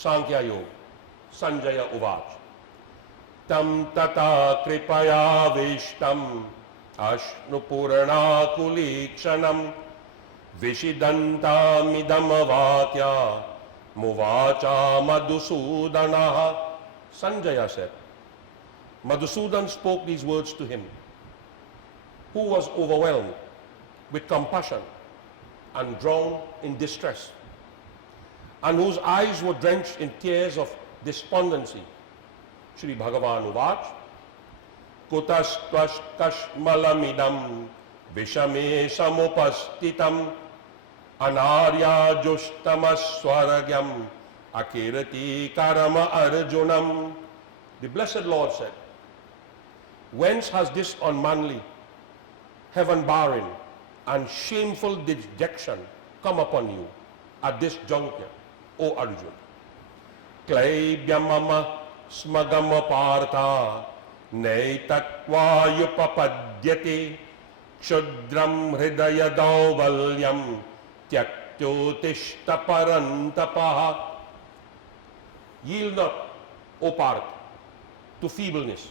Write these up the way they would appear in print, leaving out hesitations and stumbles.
Sankhya Yoga. Sanjaya Uvach. Tam tata kripaya vishtam ashnupurana kulikshanam vishidanta midamavatya muvacha madhusudanaha. Sanjaya said, Madhusudan spoke these words to him, who was overwhelmed with compassion and drowned in distress, and whose eyes were drenched in tears of despondency. Shri Bhagavan Uvach, Kutas tvash kashmalamidam vishame samupastitam anarya jushtamaswaragyam akirati karama arjunam. The Blessed Lord said, whence has this unmanly, heaven-barren and shameful dejection come upon you at this juncture, O Arjuna? Klaibyamama smagama partha naitattvayupapadyate kshudram hridaya dauvalyam tyaktotishta parantapaha. Yield not, O Partha, to feebleness.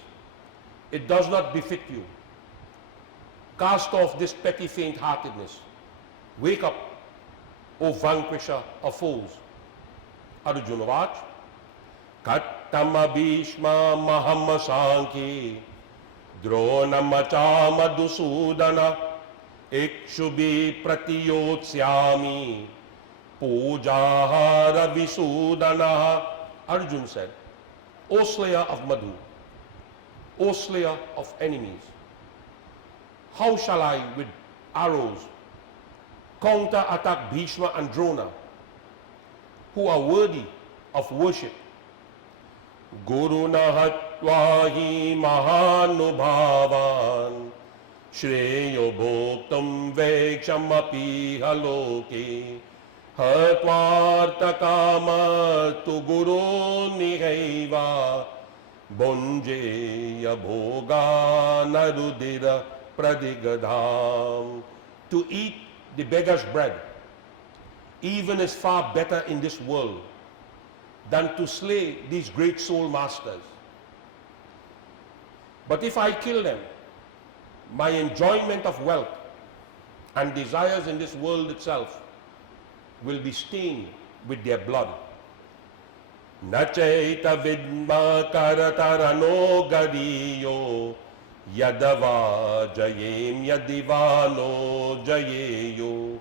It does not befit you. Cast off this petty faint-heartedness. Wake up, O vanquisher of foes. Arjuna Vach, Kattama Bhishma Mahama Sankhi Drona Macha Madhusudana Ikshubi Pratiyotsyami Pujahara Visudana. Arjuna said, O slayer of Madhu, O slayer of enemies, how shall I with arrows counter-attack Bhishma and Drona, who are worthy of worship? Guru nahatvahi mahanubhavan shreyo bhoktam vekshamapi haloke hatvartakama tu guru nihaiva bonjeya bhoga narudira pradigadham. To eat the beggar's bread even is far better in this world than to slay these great soul masters. But if I kill them, my enjoyment of wealth and desires in this world itself will be stained with their blood. Nachaita vidma karatarano gadiyo yadava jayem yadivano jayeyo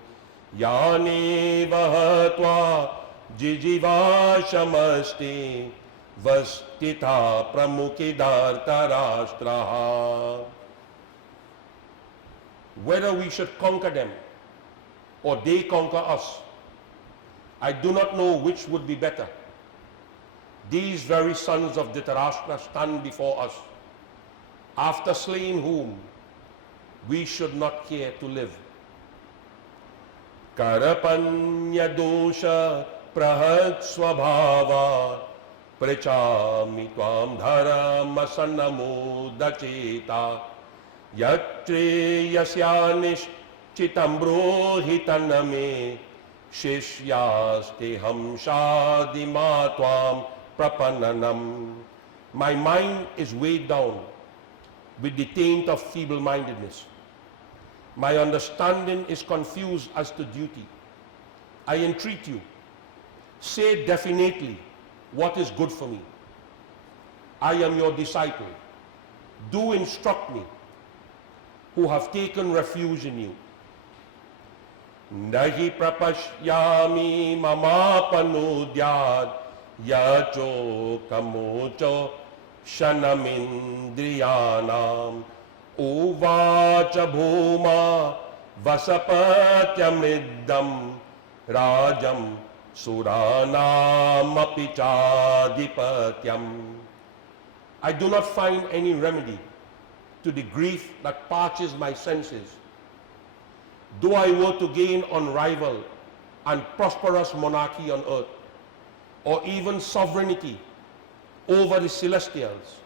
yani vahatva jijiva shamasti vastita pramukidartarashtraha. Whether we should conquer them or they conquer us, I do not know which would be better. These very sons of Dhritarashtra stand before us, after slaying whom we should not care to live. Karapanya dosha prahat swabhava prachami tvam dharamasanamo dacheta yatre yasyanish chitambrohitaname shishyaste hamshadima tvam prapananam. My mind is weighed down with the taint of feeble-mindedness. My understanding is confused as to duty. I entreat you, say definitely what is good for me. I am your disciple. Do instruct me, who have taken refuge in you. Nahi prapashyami mamapanudyad yacho kamocho shanamindriyanam uvacha bhuma vasapatyamriddam rajam suranam apichadipatyam. I do not find any remedy to the grief that parches my senses. Though I were to gain unrivaled and prosperous monarchy on earth, or even sovereignty over the celestials,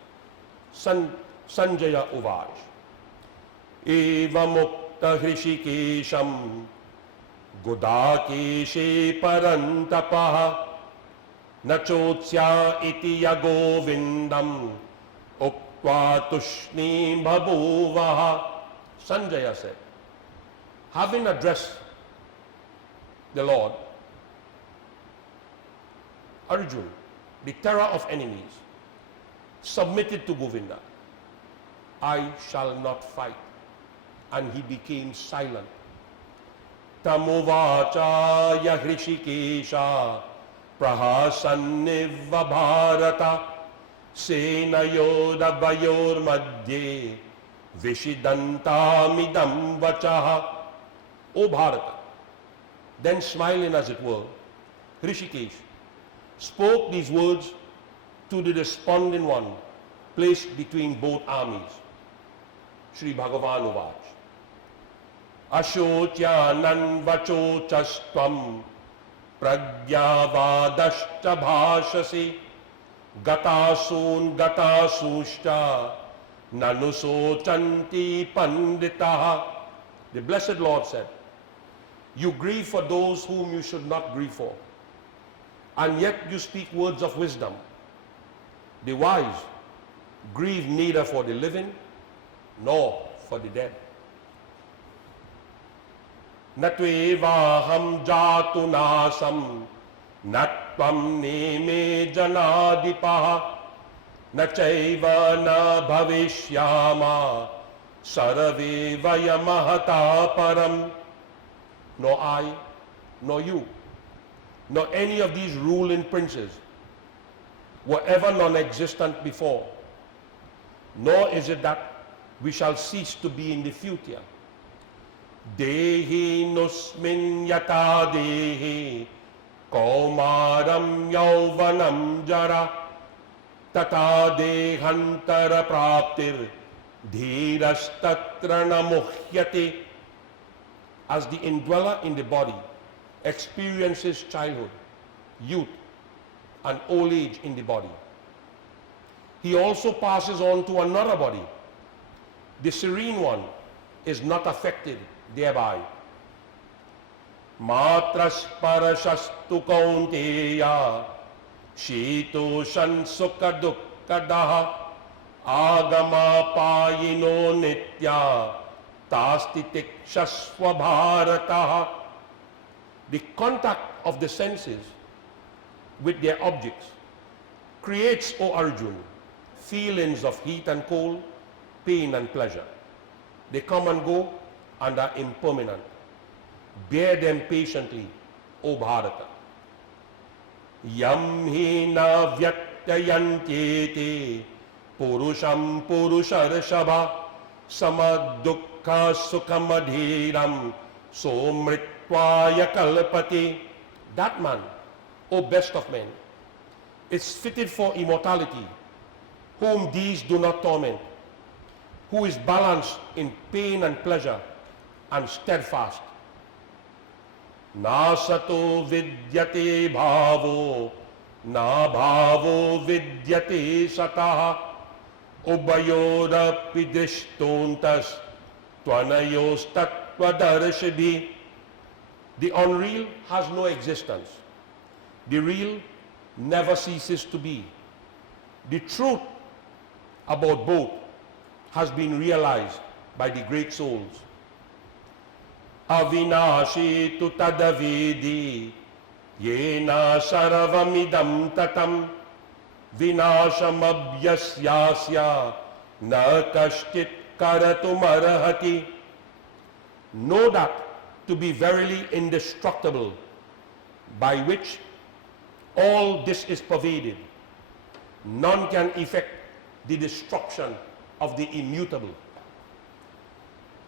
Sanjaya Uvaj. Eva mukta hrishikesham godakeshe parantapaha nachotsya iti yagovindam uktva tushni bhabuvaha. Sanjaya said, having addressed the Lord, Arjun, the terror of enemies, submitted to Govinda. I shall not fight. And he became silent. Tamuvacha yahrishikesha prahasanniva bharata senayoda bayor madhye vishidantamidam vachaha. O Bharata, then smiling as it were, Rishikesh spoke these words to the despondent one placed between both armies. Sri Bhagavan Uvaj. Ashotyanan vachochastvam pragyavadashcha bhashasi gatasun gatasushcha nanusochanti panditaha. The Blessed Lord said, you grieve for those whom you should not grieve for, and yet you speak words of wisdom. The wise grieve neither for the living nor for the dead. Natvevaham jatu nasam natvam neme janadipaha nachaiva na bhavishyama sarave vayamahata param. Nor I, nor you, nor any of these ruling princes were ever non-existent before, nor is it that we shall cease to be in the future. Dehi nusmin yata dehi kaumaram yauvanam jara tata dehantara praptir dhirastatra namuhyate. As the indweller in the body experiences childhood, youth, and old age in the body, he also passes on to another body. The serene one is not affected thereby. Matras parashastu kaunteya shito shan sukha dukkha daha agama payino nitya tasti tikshasva bharataha. The contact of the senses with their objects creates, O Arjun, feelings of heat and cold, pain and pleasure. They come and go and are impermanent. Bear them patiently, O Bharata. Yam hina vyaktayantyete purusham purusharashabha samadukha sukhamadhiram somritvaya kalpati. That man, O best of men, is fitted for immortality, whom these do not torment, who is balanced in pain and pleasure and steadfast. Na sato vidyate bhavo, na bhavo vidyate sataha, ubayorapi drishtontas tvanayos tattvadarshibhi. The unreal has no existence. The real never ceases to be. The truth about both has been realized by the great souls. Avinashi tu tadavidi yena sarvamidam tatam vinashamabhyasyasya na kashtit karatumarhati. Know that to be verily indestructible, by which all this is pervaded, none can effect the destruction of the immutable.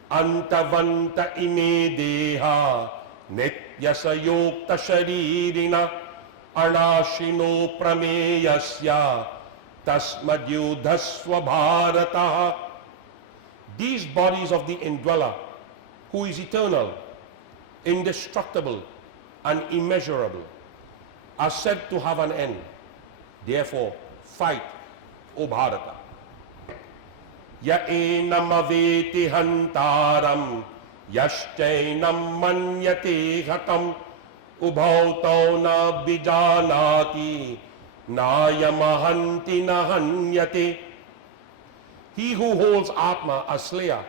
Antavanta ime deha nityasa yokta sharirina anashino prameyasya tasmadyudhasva bharata. These bodies of the indweller, who is eternal, indestructible, and immeasurable, are said to have an end. Therefore, fight, O Bharata. Ya enam aveti hantaram yashtainam manyate hatam ubhautau na bijanati nayamahanti nahanyate. He who holds Atma as slayer,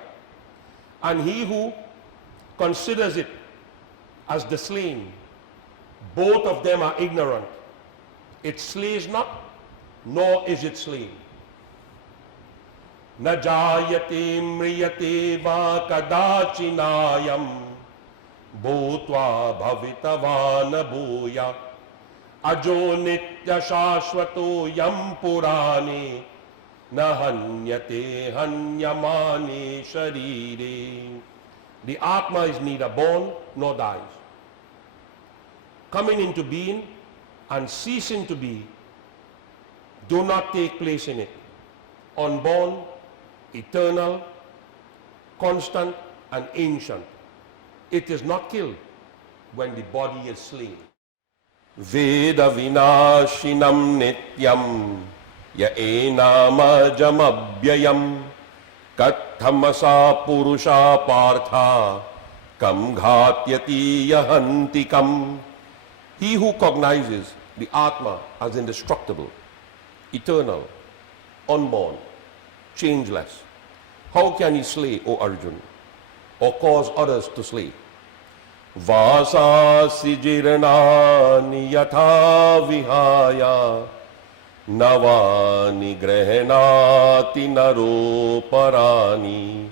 and he who considers it as the slain, both of them are ignorant. It slays not, nor is it slain. Na jayate mriyate va kadachinayam bhutva bhavitavana bhuya ajo nitya shashvato yam purane na hanyate hanyamane sharire. The Atma is neither born nor dies. Coming into being and ceasing to be do not take place in it. Unborn, eternal, constant, and ancient. It is not killed when the body is slain. Veda vinashinam nityam ya enama jamabhyayam kathamasa purusha partha kam ghatyati yahantikam. He who cognizes the Atma as indestructible, eternal, unborn, changeless, how can he slay, O Arjuna, or cause others to slay? Vasasi jirnani yatha vihaya navani grahanati naroparani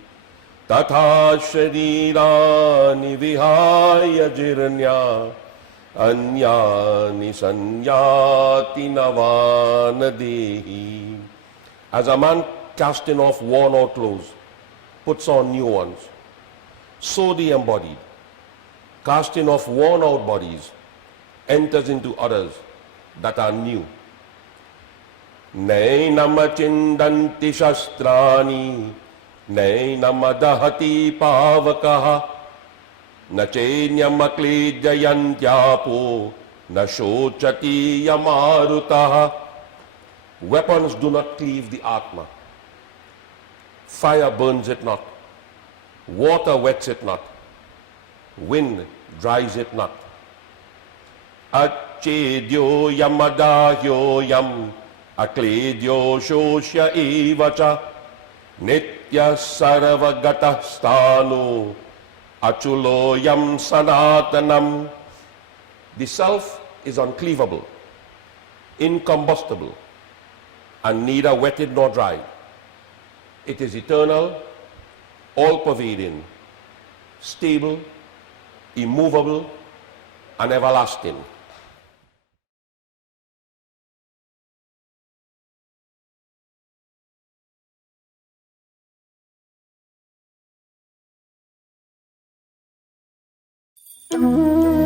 tatha sharirani vihaya jirnya anyani sanyati navanadehi. As a man casting off worn out clothes puts on new ones, so the embodied, casting off worn out bodies, enters into others that are new. Nainamachindanti shastrani nainamadahati pavakaha nachenyamaklidayantyapo nashochati yamarutaha. Weapons do not cleave the Atma. Fire burns it not. Water wets it not. Wind dries it not. Achedyo yamadahyo yam akledyo shoshya evacha nitya sarvagata sthano achulo yam sanatanam. The self is uncleavable, incombustible, and neither wetted nor dried. It is eternal, all-pervading, stable, immovable, and everlasting. Mm-hmm.